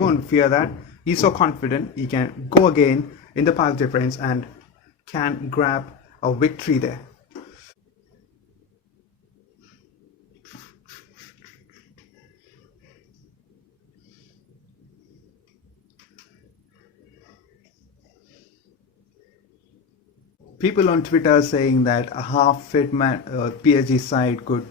Won't fear that. He's so confident he can go again in the Parc des Princes and can grab a victory there. People on Twitter are saying that a half-fit PSG side could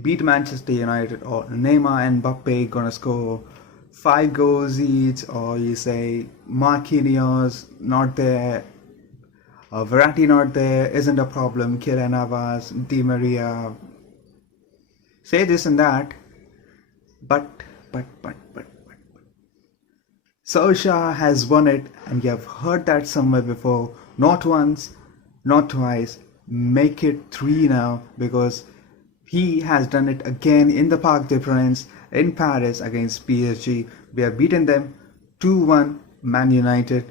beat Manchester United, or Neymar and Mbappe gonna score 5 goals each, or you say Marquinhos not there, Verratti not there isn't a problem, Kylian Navas, Di Maria, say this and that, but Solskjaer has won it, and you have heard that somewhere before. Not once, not twice. Make it three now, because he has done it again in the Parc des Princes in Paris against PSG. We have beaten them 2-1. Man United.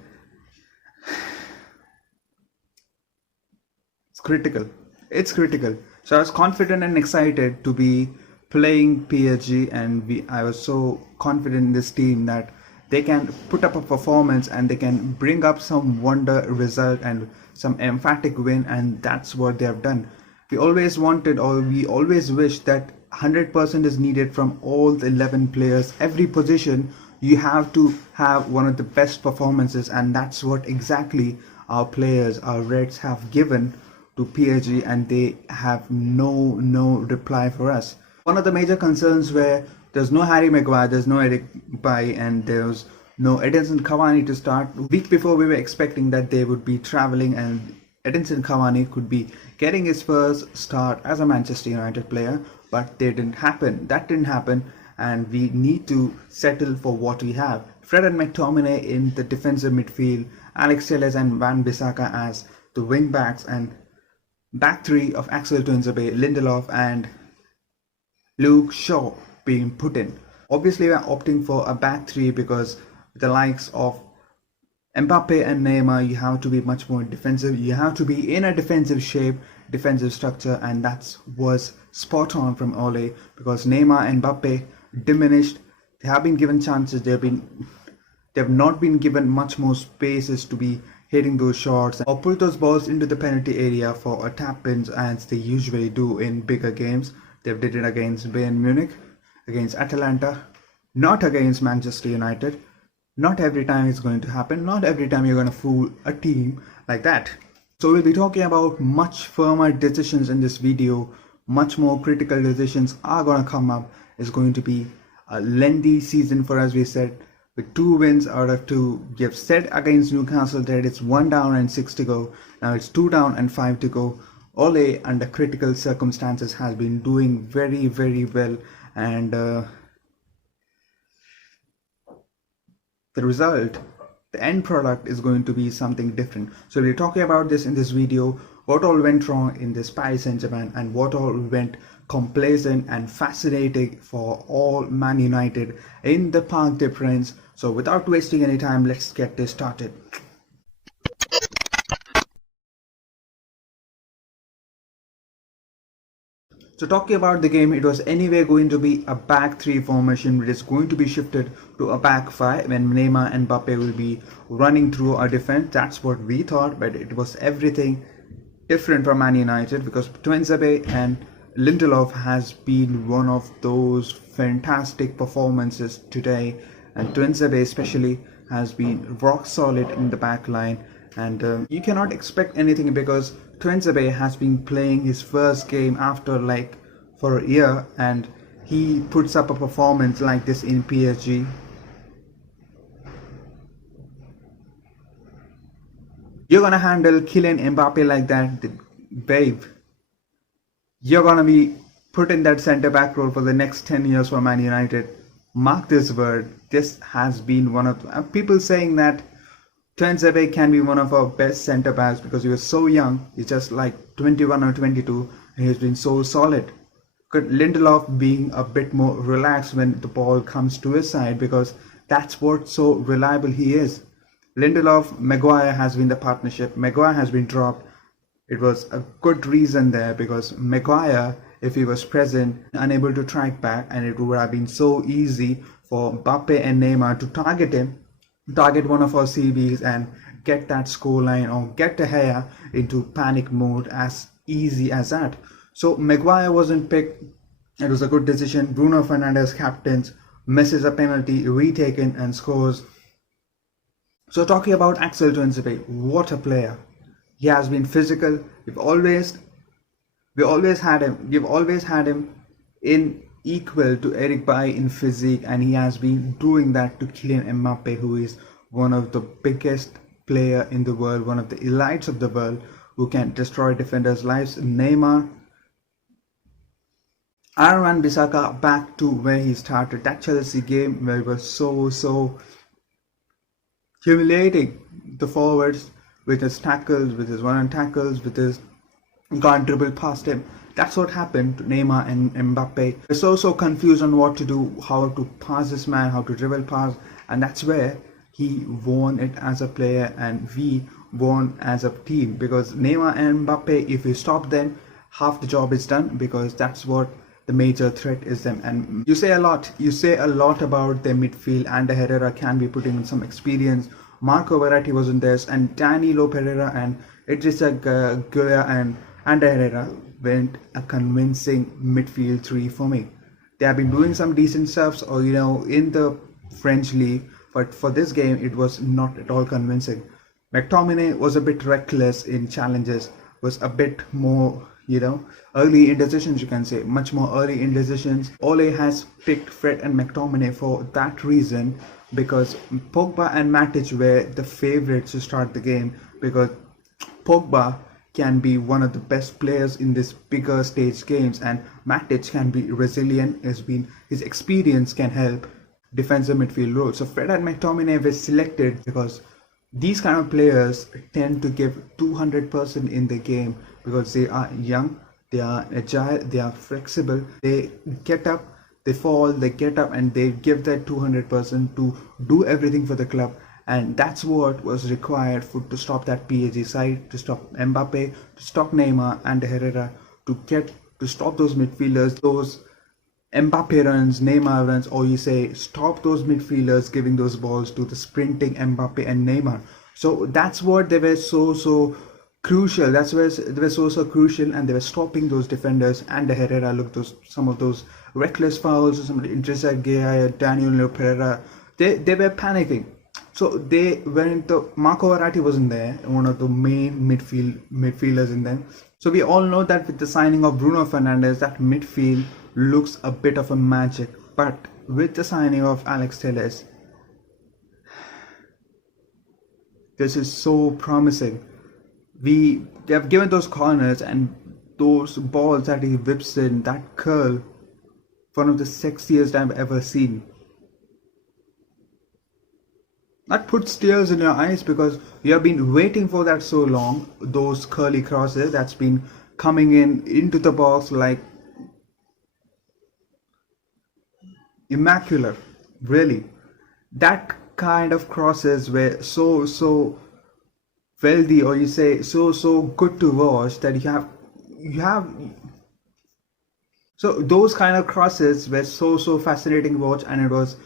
It's critical. It's critical. So I was confident and excited to be playing PSG, and I was so confident in this team that they can put up a performance and they can bring up some wonder result and some emphatic win, and that's what they have done. We always wanted, or we always wished, that 100% is needed from all the 11 players. Every position you have to have one of the best performances, and that's what exactly our players, our Reds, have given to PSG, and they have no reply for us. One of the major concerns where there's no Harry Maguire, there's no Eric Bailly, and there's no Edinson Cavani to start. A week before, we were expecting that they would be traveling and Edinson Cavani could be getting his first start as a Manchester United player, but they didn't happen. That didn't happen, and we need to settle for what we have. Fred and McTominay in the defensive midfield, Alex Telles and Van Bissaka as the wing backs, and back three of Axel Tuanzebe, Lindelof and Luke Shaw being put in. Obviously, we're opting for a back three because the likes of Mbappe and Neymar, you have to be much more defensive. You have to be in a defensive shape, defensive structure, and that was spot on from Ole, because Neymar and Mbappe diminished. They have been given chances. They've not been given much more spaces to be hitting those shots or put those balls into the penalty area for a tap-ins, as they usually do in bigger games. They did it against Bayern Munich, against Atalanta, not against Manchester United. Not every time it's going to happen. Not every time you're going to fool a team like that. So we'll be talking about much firmer decisions in this video. Much more critical decisions are going to come up. It's going to be a lengthy season for us, we said. With 2 wins out of 2. We have said against Newcastle that it's 1 down and 6 to go. Now it's 2 down and 5 to go. Ole, under critical circumstances, has been doing very well, and the result, the end product, is going to be something different. So we're talking about this in this video, what all went wrong in this Paris Saint-Germain and what all went complacent and fascinating for all Man United in the Parc des Princes. So without wasting any time, let's get this started. So talking about the game, it was anyway going to be a back 3 formation, which is going to be shifted to a back 5 when Neymar and Mbappe will be running through our defense. That's what we thought, but it was everything different from Man United, because Tuanzebe and Lindelof has been one of those fantastic performances today, and Tuanzebe especially has been rock solid in the back line, and you cannot expect anything because Tuanzebe has been playing his first game after for a year, and he puts up a performance like this in PSG. You're gonna handle Kylian Mbappe like that, babe. You're gonna be put in that centre back role for the next 10 years for Man United. Mark this word. This has been one of people saying that Tuanzebe can be one of our best centre backs because he was so young. He's just like 21 or 22, and he's been so solid. Lindelof being a bit more relaxed when the ball comes to his side, because that's what so reliable he is. Lindelof, Maguire has been the partnership. Maguire has been dropped. It was a good reason there, because Maguire if he was present, unable to track back, and it would have been so easy for Mbappe and Neymar to target one of our CBs and get that scoreline or get De Gea into panic mode as easy as that. So Maguire wasn't picked. It was a good decision. Bruno Fernandes captains, misses a penalty, retaken and scores. So talking about Axel Tuanzebe, what a player. He has been physical. We've always had him in equal to Eric Bailly in physique, and he has been doing that to Kylian Mbappe, who is one of the biggest player in the world, one of the elites of the world, who can destroy defenders' lives. Neymar, Aaron Wan-Bissaka back to where he started. That Chelsea game where it was so humiliating the forwards with his tackles, with his one-on tackles, with his can't dribble past him. That's what happened to Neymar and Mbappe. They're so confused on what to do, how to pass this man, how to dribble past, and that's where he won it as a player and we won as a team, because Neymar and Mbappe, if you stop them, half the job is done, because that's what the major threat is them. And you say a lot about their midfield, and Herrera can be putting in some experience. Marco Verratti wasn't there, and Danilo Pereira and Idrissa Gueye and Herrera went a convincing midfield three for me. They have been doing some decent stuffs, or in the French league, but for this game it was not at all convincing. McTominay was a bit reckless in challenges, was a bit more early indecisions, you can say, much more early indecisions. Ole has picked Fred and McTominay for that reason, because Pogba and Matic were the favorites to start the game, because Pogba can be one of the best players in this bigger stage games, and Matic can be resilient. His experience can help defensive midfield role. So Fred and McTominay were selected because these kind of players tend to give 200% in the game, because they are young, they are agile, they are flexible, they get up, they fall, they get up, and they give that 200% to do everything for the club. And that's what was required to stop that PSG side, to stop Mbappe, to stop Neymar and Herrera, to stop those midfielders, those Mbappe runs, Neymar runs, or you say stop those midfielders giving those balls to the sprinting Mbappe and Neymar. So that's what they were so crucial. That's where they were so crucial, and they were stopping those defenders. And the Herrera, look, some of those reckless fouls, some Idrissa Gueye, Danilo Pereira, they were panicking. So they went. Marco Verratti wasn't there, one of the main midfielders in them. So we all know that with the signing of Bruno Fernandes, that midfield looks a bit of a magic. But with the signing of Alex Telles, this is so promising. They have given those corners and those balls that he whips in, that curl, one of the sexiest I've ever seen. That puts tears in your eyes, because you have been waiting for that so long. Those curly crosses that's been coming into the box like immaculate, really. That kind of crosses were so wealthy, or you say so good to watch, that you have. So those kind of crosses were so fascinating to watch, and it was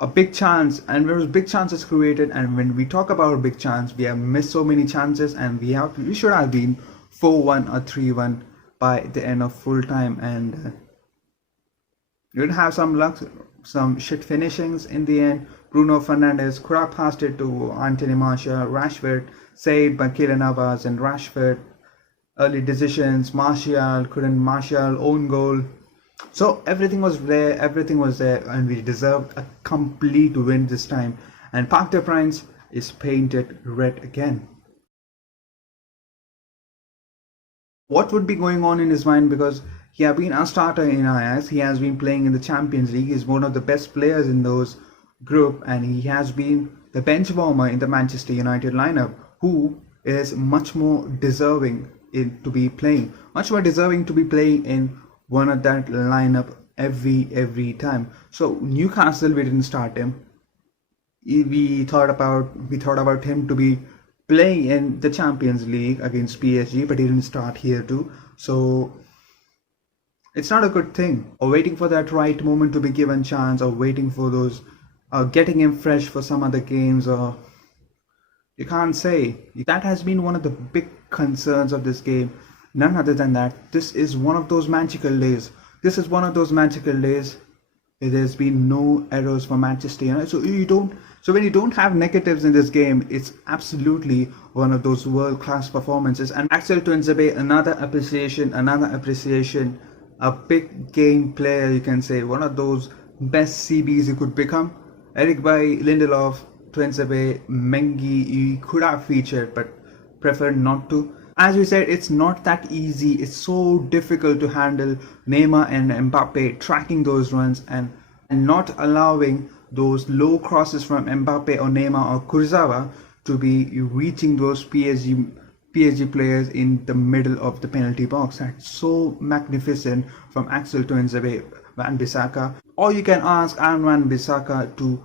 a big chance, and there was big chances created. And when we talk about a big chance, we have missed so many chances, and we should have been 4-1 or 3-1 by the end of full time, and you didn't have some luck, some shit finishings in the end. Bruno Fernandes could have passed it to Anthony Martial, Rashford saved by Keylor Navas and Rashford. Early decisions, Martial own goal. So everything was there, and we deserved a complete win this time. And Parc des Princes is painted red again. What would be going on in his mind, because he has been a starter in Ajax, he has been playing in the Champions League, he's one of the best players in those group, and he has been the bench warmer in the Manchester United lineup, who is much more deserving to be playing in one of that lineup every time. So Newcastle, we didn't start him. We thought about him to be playing in the Champions League against PSG, but he didn't start here too. So It's not a good thing. Or waiting for that right moment to be given chance, or waiting for those, getting him fresh for some other games, or you can't say. That has been one of the big concerns of this game. None other than that, this is one of those magical days. This is one of those magical days. There's been no errors for Manchester United. So when you don't have negatives in this game, it's absolutely one of those world-class performances. And Axel Tuanzebe, another appreciation, a big game player, you can say, one of those best CBs you could become. Eric Bailly, Lindelof, Tuanzebe, Mengi, he could have featured, but preferred not to. As we said, it's not that easy. It's so difficult to handle Neymar and Mbappe tracking those runs and not allowing those low crosses from Mbappe or Neymar or Kurzawa to be reaching those PSG players in the middle of the penalty box. That's so magnificent from Axel Tuanzebe, Wan-Bissaka. Or you can ask Aaron Wan-Bissaka to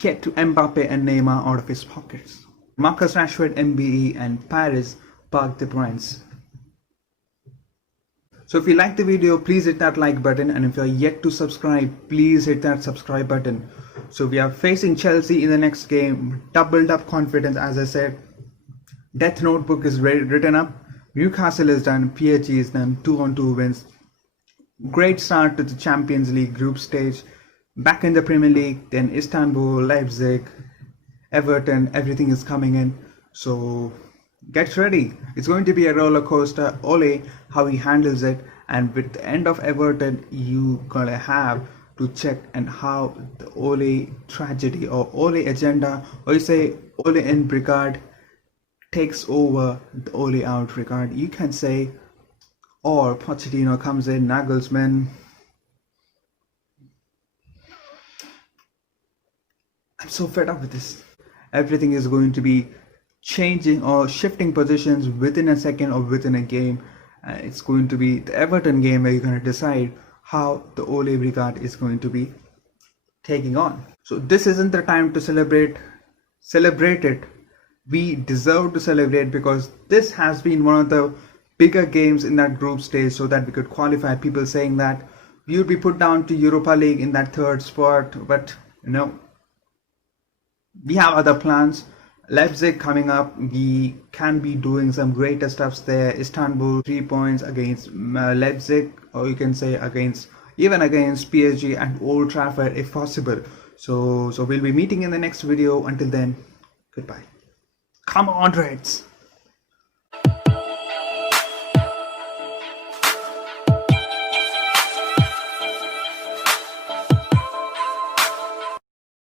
get to Mbappe and Neymar out of his pockets. Marcus Rashford, MBE and Paris park the points. So if you like the video, please hit that like button, and if you are yet to subscribe, please hit that subscribe button. So we are facing Chelsea in the next game. Doubled up confidence, as I said. Death notebook is written up. Newcastle is done. PSG is done. 2-on-2 wins. Great start to the Champions League group stage. Back in the Premier League, then Istanbul, Leipzig, Everton, everything is coming in. So get ready. It's going to be a roller coaster. Ole, how he handles it, and with the end of Everton, you gonna have to check and how the Ole tragedy or Ole agenda, or you say Ole in regard, takes over the Ole out regard, you can say, or Pochettino comes in, Nagelsmann. I'm so fed up with this. Everything is going to be changing or shifting positions within a second or within a game. It's going to be the Everton game where you're going to decide how the Ole Brigade is going to be taking on. So this isn't the time to celebrate it. We deserve to celebrate, because this has been one of the bigger games in that group stage, so that we could qualify. People saying that we would be put down to Europa League in that third spot, but no, we have other plans. Leipzig coming up, we can be doing some greater stuffs there. Istanbul, 3 points against Leipzig, or you can say even against PSG at Old Trafford if possible. So we'll be meeting in the next video. Until then, goodbye. Come on, Reds!